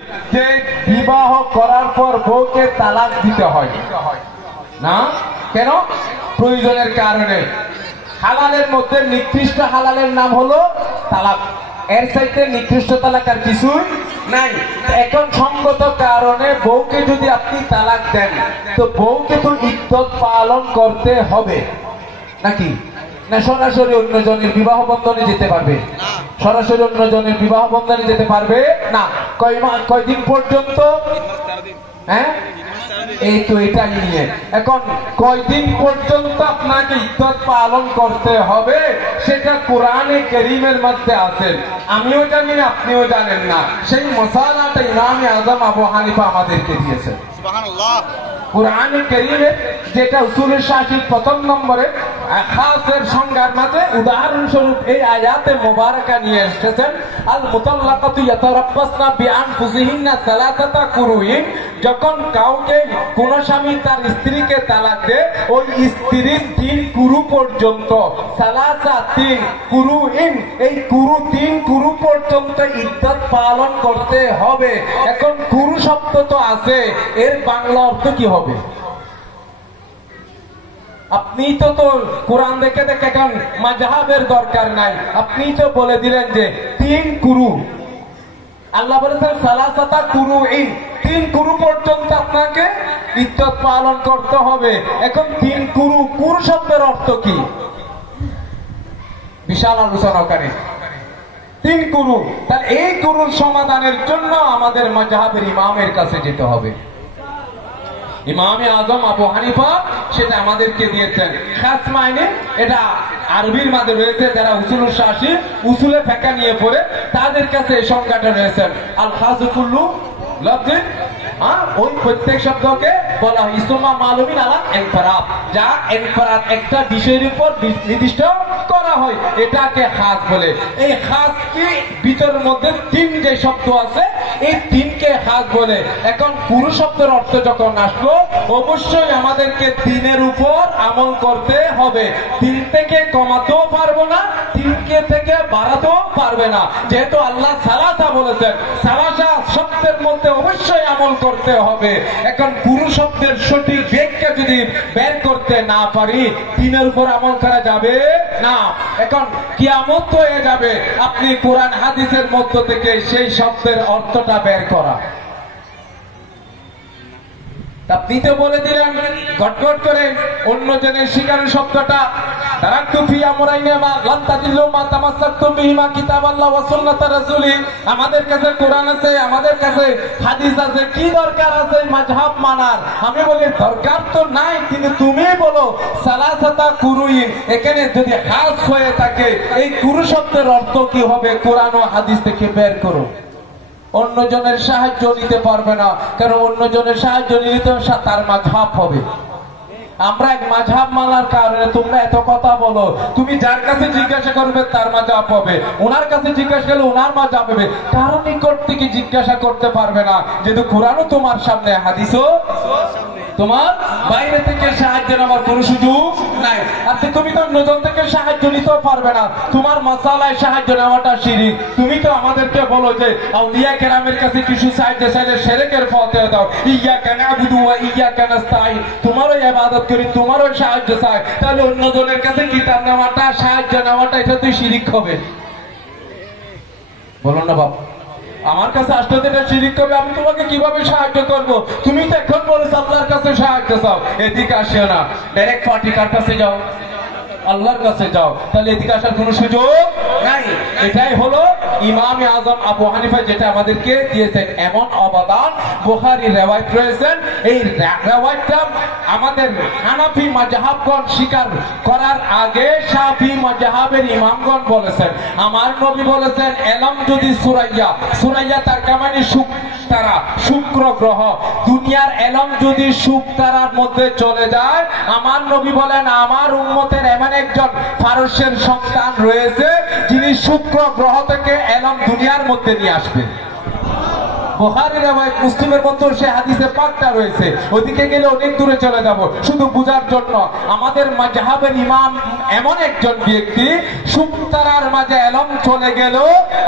যে বিবাহ করার পর বউকে তালাক দিতে হয় না, কেন? প্রয়োজনের কারণে। হালালের মধ্যে নিকৃষ্ট হালালের নাম হলো তালাক, এর চাইতে নিকৃষ্ট তালাক আর কিছুই নাই। এখন সঙ্গত কারণে বউকে যদি আপনি তালাক দেন, তো বউকে তো ইদ্যত পালন করতে হবে নাকি? না সরাসরি অন্যজনের বিবাহ বন্ধনে যেতে পারবে? সরাসরি অন্যজনের বিবাহ বন্ধনে যেতে পারবে না। কয়দিন পর্যন্ত? হ্যাঁ, এই তো এটাই নিয়ে এখন কয়দিন পর্যন্ত আপনাকে ইদ্যত পালন করতে হবে সেটা কোরআনে কারীমের মধ্যে আছে। আমিও জানি না, আপনিও জানেন না। সেই মশালাটা ইমামে আজম আবু হানিফা আমাদেরকে দিয়েছেন। সুবহানাল্লাহ। কোরআনে কারীমে যেটা উসুলে শাসির প্রথম নম্বরে খাসের সংজ্ঞার মাঝে উদাহরণস্বরূপ এই আয়াতে মোবারকা নিয়ে এসেছেন, আল মুতাল্লাকাতু ইয়াতারাব্বাসনা বিআনফুসিহিন্না সালাসাতা কুরুইন। যখন কাউকে কোন স্বামী তার স্ত্রীকে তালাক দেয়, ওই স্ত্রীর 3 কুরু পর্যন্ত, সালাসা 3 কুরুইন, এই কুরু 3 কুরু পর্যন্ত ইদ্যত পালন করতে হবে। এখন কুরু শব্দ তো আছে, এর বাংলা অর্থ কি হবে? আপনি তো কোরআন দেখে দেখে এখন মাযহাবের দরকার নাই, আপনি তো বলে দিলেন যে 3 কুরু। আল্লাহ বলেছেন সালাসাতা কুরুইন, 3 কুরু পর্যন্ত আপনাকে ইদ্যত পালন করতে হবে। এখন 3 কুরু, কুরু শব্দের অর্থ কি? বিশাল আলোচনা করে 3 কুরু। তাহলে এই কুরুর সমাধানের জন্য আমাদের মাযহাবের ইমামের কাছে যেতে হবে। ইমামে আজম আবু হানিফা সেটা আমাদেরকে দিয়েছেন। খাস মাইনে এটা আরবির মধ্যে রয়েছে, যারা উসুলুল শাসি উসুলে ফিকহ নিয়ে পড়ে তাদের কাছে এই সংজ্ঞাটা রয়েছে, আল খাসু কুল্লু লফজিন। ওই প্রত্যেক শব্দকে বলা হয় ইসমা মালুমিন আলা ইনফারাদ, যা ইনফারাদ একটা বিষয়ের উপর নির্দিষ্ট করা হয়, এটাকে খাস বলে। এই খাস কি ভিতরের মধ্যে 3 যে শব্দ আছে, এই 3 কে খাস বলে। এখন পুরো শব্দের অর্থ যখন আসলো, অবশ্যই আমাদেরকে 3 উপর আমল করতে হবে। 3 থেকে কমাতেও পারবো না, 3 থেকে বাড়াতেও পারবে না। যেহেতু আল্লাহ সালাসা বলেছেন, সালাসা শব্দের মধ্যে অবশ্যই আমল করতে হবে। এখন পুরো শব্দের সঠিক ব্যাখ্যা যদি বের করতে না পারি, 3 উপর আমল করা যাবে না। এখন কিয়ামত হয়ে যাবে আপনি কোরআন হাদিসের মধ্য থেকে সেই শব্দের অর্থটা বের করা। আপনি তো বলে দিলেন ঘটঘট করে অন্যজনের শিকারের শব্দটা, আমাদের কাছে কোরআন আছে, আমাদের কাছে হাদিস আছে, কি দরকার আছে মাযহাব মানার? আমি বলি দরকার তো নাই, কিন্তু তুমি বলো সালাসাতা কুরুইন, এখানে যদি খাস হয়ে থাকে এই কুরু শব্দের অর্থ কি হবে কোরআন ও হাদিস থেকে বের করো। অন্যজনের সাহায্য নিতে পারবে না, কারণ অন্যজনের সাহায্য নিতে তার মাযহাব হবে। আমরা এক মাযহাব মানার কারণে তোমরা এত কথা বলো। তুমি যার কাছে জিজ্ঞাসা করবে তার মাযহাব হবে, ওনার কাছে জিজ্ঞাসা করলে ওনার মাযহাব হবে। কারণ নিকট থেকে জিজ্ঞাসা করতে পারবে না, যেহেতু কোরআনও তোমার সামনে, হাদিসও তোমার বাইরে থেকে সাহায্য নেওয়ার কোন সুযোগ নাই। আর তুমি তো অন্যজন থেকে সাহায্য নিতেও পারবে না, তোমার মাসালায় সাহায্য নেওয়াটা শিরক। তুমি তো আমাদেরকে বলো যে আউলিয়া কেরামের কাছে কিছু সাহায্য চাইলে শিরকের পথে দাও, ইয়াকা নাবুদু ওয়া ইয়াকা নাস্তাইন, তোমারও ইবাদত করি, তোমারও সাহায্য চাই। তাহলে অন্যজনের কাছে কিতাব নেওয়াটা, সাহায্য নেওয়াটা, এটা তুই শিরক হবে। বলো না বাবা, আমার কাছে আসলে এটা শিরক হবে। আমি তোমাকে কিভাবে সাহায্য করব? তুমি তো এখন বলেছো আল্লাহর কাছে সাহায্য চাও, এদিকে আসিও না, ডাইরেক্ট পার্টিকার কাছে যাও, আল্লাহর কাছে যাও। তাহলে এদিকে আসার কোন সুযোগ নাই। এটাই হলো ইমামে আজম আবু হানিফা যেটা আমাদেরকে দিয়েছেন। এমন অবদান বুখারী রিওয়ায়াত রয়েছেন, এই রিওয়ায়াতটা আমাদের হানাফি মাযহাবগণ স্বীকার করার আগে শাফি মাযহাবের ইমামগণ বলেছেন, আমার নবী বলেছেন এলম যদি সুরাইয়া, সুরাইয়া তার কামানি তারা, শুক্র গ্রহ, দুনিয়ার এলম যদি তারার মধ্যে চলে যায়, আমার নবী বলেন আমার উম্মতের এমন একজন ফারসের সন্তান রয়েছে যিনি শুক্র গ্রহ থেকে এলম দুনিয়ার মধ্যে নিয়ে আসবেন। বুখারী রওয়ায়াত, মুসলিমের মধ্যে সে হাদিসে পাকটা রয়েছে। ওদিকে গেলে অনেক দূরে চলে যাব। শুধু বুঝার জন্য, আমাদের মাযহাবের ইমাম এমন একজন ব্যক্তি, সুক্তারার মাঝে এলম চলে গেল,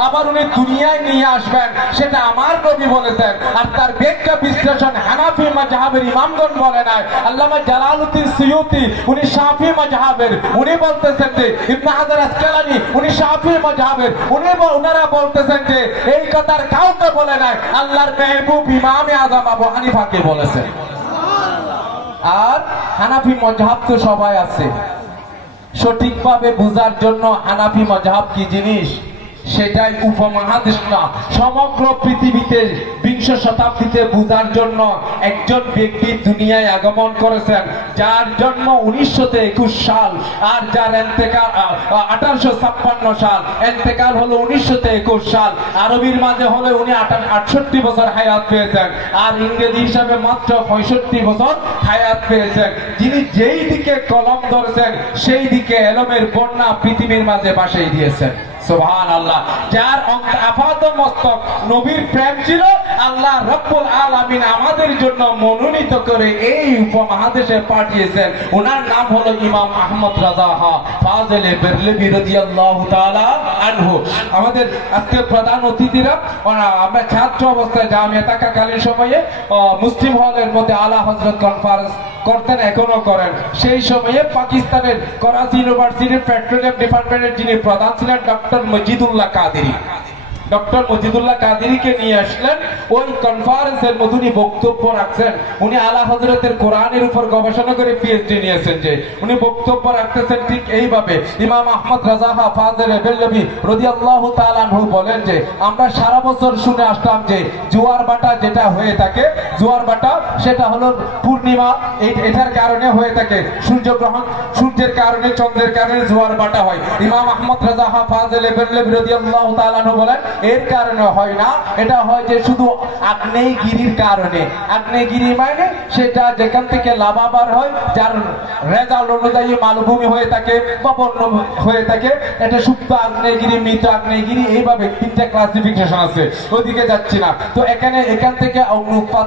আবার উনি দুনিয়ায় নিয়ে আসবেন, সেটা আমার নবী বলেছেন। আর তার ব্যাখ্যা বিশ্লেষণ হানাফি মাযহাবের ইমামগণ বলে নাই। আল্লামা জালালউদ্দিন সুয়ুতি উনি শাফি মাযহাবের, উনি বলতেছেন যে ইবনে হাজার আসকালানী উনি শাফি মাযহাবের, উনারা বলতেছেন যে এই কথার কাউকে বলে নাই, আল্লাহর মেহবুব ইমামে আযম আবু হানিফাকে বলেছেন। আর হানাফি মাযহাব তো সবাই আছে, সঠিকভাবে বুঝার জন্য হানাফি মাযহাব কি জিনিস সেটাই উপমহাদেশ না, সমগ্র পৃথিবীতে 20 শতাব্দীতে বুঝার জন্য একজন ব্যক্তি দুনিয়ায় আগমন করেছেন, যার জন্ম 1921 সাল আর যার ইন্তেকাল 1856 সাল, ইন্তেকাল হলো 1921 সাল। আরবির মাঝে হলে উনি 68 বছর হায়াত পেয়েছেন, আর ইংরেজি হিসাবে মাত্র 65 বছর হায়াত পেয়েছেন। যিনি যেই দিকে কলম ধরেছেন সেই দিকে এলমের বন্যা পৃথিবীর মাঝে ভাসিয়ে দিয়েছেন। সুবহানাল্লাহ। যার আপাত মস্তক নবীর প্রেম ছিল, আল্লাহ রাব্বুল আলামিন আমাদের জন্য মনোনীত করে এই উপমহাদেশে পাঠিয়েছেন। ওনার নাম হলো ইমাম আহমদ রাজা ফাজলে বেরলভী রাদিয়াল্লাহু তাআলা আনহু। আমাদের আজকে প্রধান অতিথিরা, আমরা ছাত্র অবস্থায় জামিয়া থাকাকালীন সময়ে মুসলিম হলের মধ্যে আলা হযরত কনফারেন্স করতেন, এখনো করেন। সেই সময়ে পাকিস্তানের করাচি ইউনিভার্সিটির পেট্রোলিয়াম ডিপার্টমেন্টের যিনি প্রধান ছিলেন ডক্টর মজিদুল্লাহ কাদেরী, ডক্টর মজিদুল্লাহ কাদেরীকে নিয়ে আসলেন। ওই কনফারেন্সের মধ্যে উনি বক্তব্য রাখছেন। উনি আলা হযরতের কোরআনের উপর গবেষণা করে পিএইচডি নিয়েছেন। যে উনি বক্তব্য রাখতেছেন ঠিক এইভাবে, ইমাম আহমদ রাজা ফাজলে বেরলভী রাদিয়াল্লাহু তাআলা আনহু বলেন যে আমরা সারা বছর শুনে আসলাম যে জোয়ার ভাটা যেটা হয়ে থাকে, জোয়ার ভাটা সেটা হলো পূর্ণিমা, এটার কারণে হয়ে থাকে, সূর্যগ্রহণ, সূর্যের কারণে, চন্দ্রের কারণে জোয়ার ভাটা হয়। ইমাম আহমদ রাজা ফাজলে বেরলভী রাদিয়াল্লাহু তাআলা আনহু বলেন এর কারণে হয় না, এটা হয় যে শুধু আগ্নেয়গিরির কারণে। আগ্নেয়গিরি মানে সেটা যেখান থেকে লাভা বার হয়, যার রেজাল্ট অনুযায়ী মালভূমি হয়ে থাকে বা বন্য হয়ে থাকে। এটা সুপ্ত আগ্নেয়গিরি, মৃত আগ্নেয়গিরি, এইভাবে 3টা ক্লাসিফিকেশন আছে, ওদিকে যাচ্ছি না। তো এখান থেকে অগ্নুৎপাত